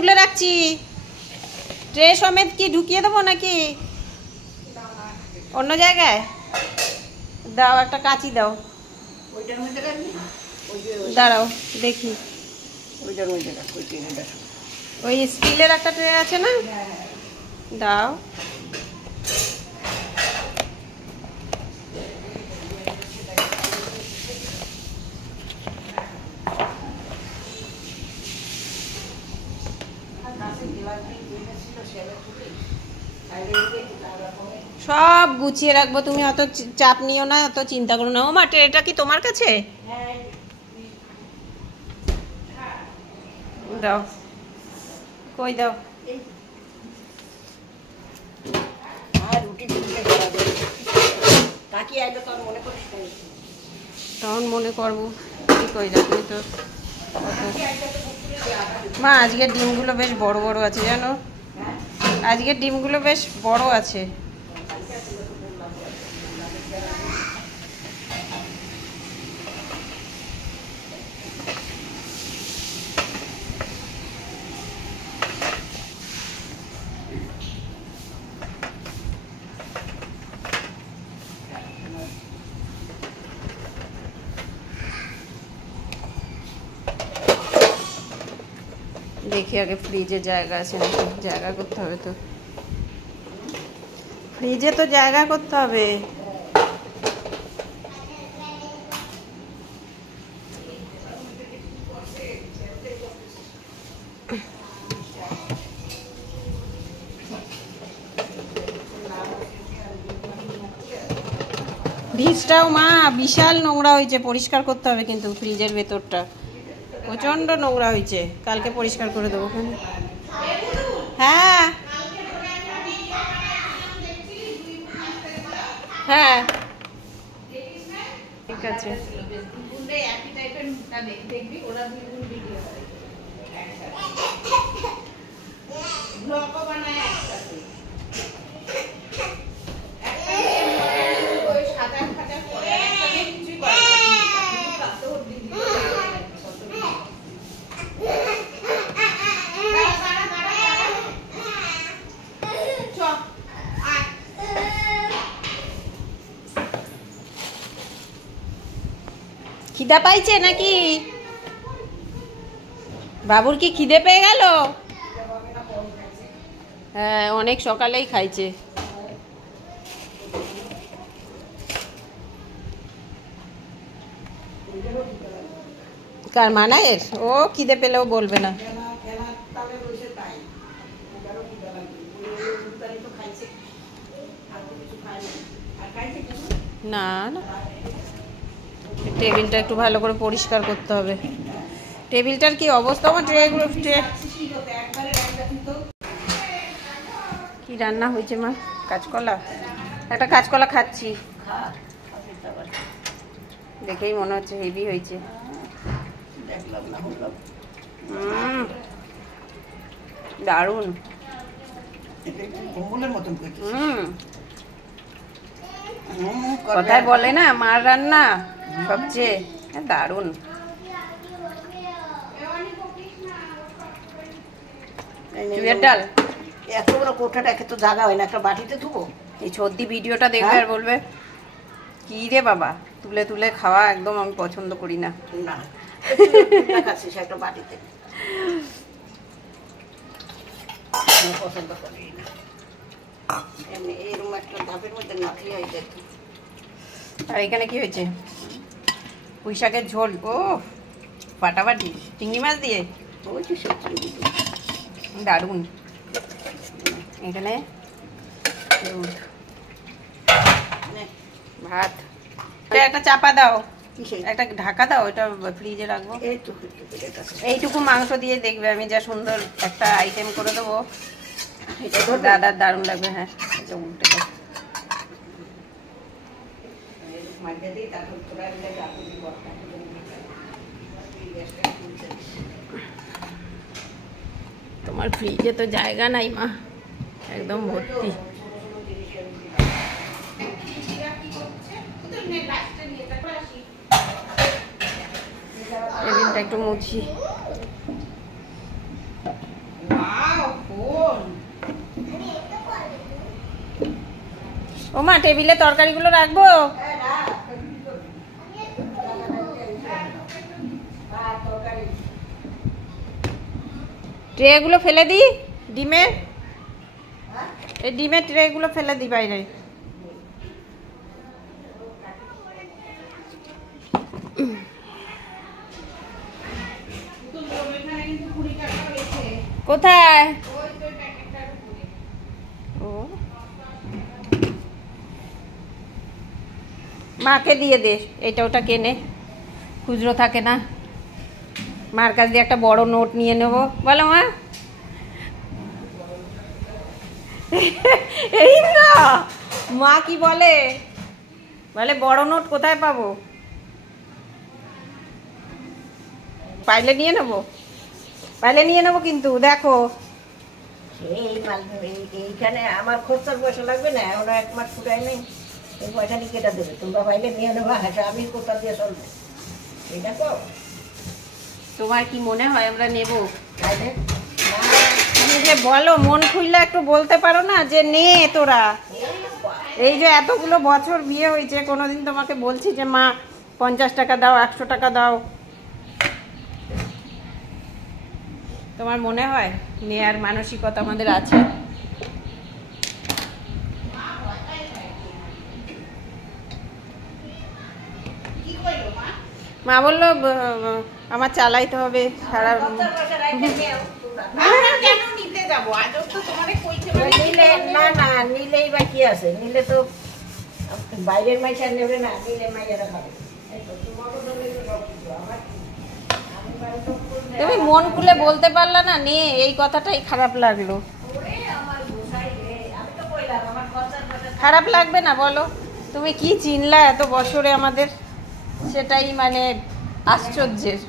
তুলে রাখছি। ট্রে সমেত কি ঢুকিয়ে দেবো নাকি অন্য জায়গায়? দাও একটা কাঁচি দাও। দাঁড়াও দেখি। ওই স্টিলের একটা ট্রে আছে না, দাও। সব গুছিয়ে রাখবো, তুমি অত চাপ নিও না, অত চিন্তা করো না। ও মা, এটা কি তোমার কাছে? দাও, কই দাও। তখন মনে করবো কি কই রাখবি তো। মা, আজকের ডিমগুলো বেশ বড় বড় আছে জানো, আজকের ডিমগুলো বেশ বড় আছে। দেখি আগে ফ্রিজে জায়গা আছে নাকি, জায়গা করতে হবে তো, ফ্রিজে তো জায়গা করতে হবে। ফ্রিজটাও মা বিশাল নোংরা হয়েছে, পরিষ্কার করতে হবে কিন্তু ফ্রিজের ভেতরটা প্রচন্ড নোংরা হয়েছে, কালকে পরিষ্কার করে দেবো। হ্যাঁ হ্যাঁ ঠিক আছে। খিদা পাইছে নাকি বাবুর? কি খিদে পেয়ে গেল? হ্যাঁ, অনেক সকালেই খাইছে। কার মানায়ের? ও খিদে পেলেও বলবে না। না না, টেবিলটা একটু ভালো করে পরিষ্কার করতে হবে। টেবিলটার কি অবস্থা? আমার ট্রেগুলো কি রান্না হয়েছে মা? কাঁচকলা, একটা কাঁচকলা খাচ্ছি, দেখেই মনে হচ্ছে হেভি হয়েছে। দারুণ। কথায় বলে না মার রান্না সবচেয়ে দারুণ। চুইয়ের ডাল এত বড় কোঠাটা একে তো জায়গা হয় না, একটা বাটিতে ধুবো। এই সর্দি ভিডিওটা দেখবে আর বলবে কি রে বাবা, তুলে তুলে খাওয়া একদম আমি পছন্দ করি না। না একটা বাটিতে পছন্দ করি না, এরকম একটা ধাপের মধ্যে না খেয়ে হয়ে যেত। আর এখানে কি হয়েছে? পুঁই শাকের ঝোল। ও ফাটাফাটি, চিংড়ি মাছ দিয়ে দারুণ। এখানে দুধ, ভাত। একটা চাপা দাও, একটা ঢাকা দাও, এটা ফ্রিজে রাখবো। এইটুকু মাংস দিয়ে দেখবে আমি যা সুন্দর একটা আইটেম করে দেবো, দাদার দারুণ লাগবে। হ্যাঁ, এটা উল্টে দাও। তোমার ফ্রিজে তো জায়গা নাই মা, একদম ভর্তি। টেবিলটা একটু মুছি। ও মা টেবিলে তরকারিগুলো রাখবো। ট্রেগুলো ফেলে দিই ডিমের, এই ডিমের ট্রেগুলো ফেলে দিই বাইরে। কোথায়? ও মাকে দিয়ে দে, এটা ওটা কেনে, খুচরো থাকে না। মার কাছ দিয়ে একটা বড় নোট নিয়ে নেবো। বলো মা। এই না, মা কি বলে, বলে বড় নোট কোথায় পাবো? পাইলে নিয়ে নেবো, পাইলে নিয়ে নেবো, কিন্তু দেখো এইখানে আমার খরচার পয়সা লাগবে না, এখন 1 মাস ফুটাই নেই, এই পয়সা নিয়ে কেটে দেবে। তোমরা পাইলে নিয়ে নেবা, আমি কোথা দিয়ে চলবো এই দেখো। তোমার কি মনে হয় আমরা নেবো? তুমি যে বলো মন খুললে একটু বলতে পারো না যে নে তোরা। এই যে এতগুলো বছর বিয়ে হয়েছে, কোনোদিন তোমাকে বলছি যে মা 50 টাকা দাও, 100 টাকা দাও? তোমার মনে হয় নেয়ার মানসিকতা আমাদের আছে? মা বললো আমার চালাইতে হবে সারা। না না নিলেই বা কি আছে, নিলে তো বাইরের মাইসা নেবে না, নিলে মাইয়ারা খাবে। তুমি মন খুলে বলতে পারলা না নে, এই কথাটাই খারাপ লাগলো। খারাপ লাগবে না বলো? তুমি কি চিনলা এত বছরে আমাদের, সেটাই মানে আশ্চর্যের।